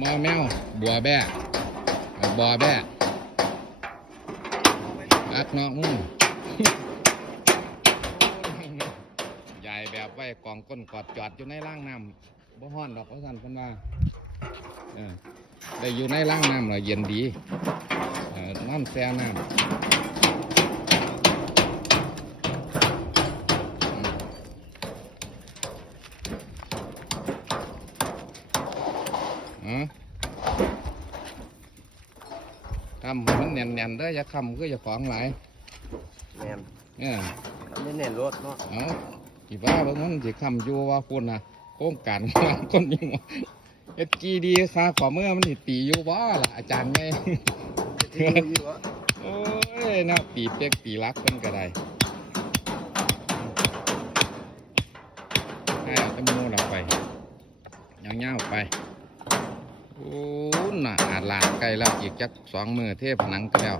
มอแมวบัวแบะบัวแบะอักนาะมึงใหญ่แบบไว้กองก้นกอดจอดอยู่ในร่างน้ำบ่ฮ้อนดอกเขาสั่นเพิ่นว่าได้อยู่ในร่างน้ำแล้วเย็นดีนอนแช่น้ำ อ๋อคำให้มันแน่นๆเด้ออย่าคำคืออย่าของหลายแม่นเออไม่เน้นรถเนาะเอากี่ว่าบางมันสิคำอยู่ว่าคุณนะโครงการของคนอยังเอ็ดกีดีค่าขอเมื่อมันสิตีอยู่บ่ล่ะอาจารย์ไงที่ดูอยู่วะโอ้ยเนาะปีเปียกปีรักเพิ่นก็ได้ให้เอาแตะมูเราไปเงาๆไป โอ้น่ะอาหลานไกลแล้วอีกจักสองมือเทพนังก็แล้ว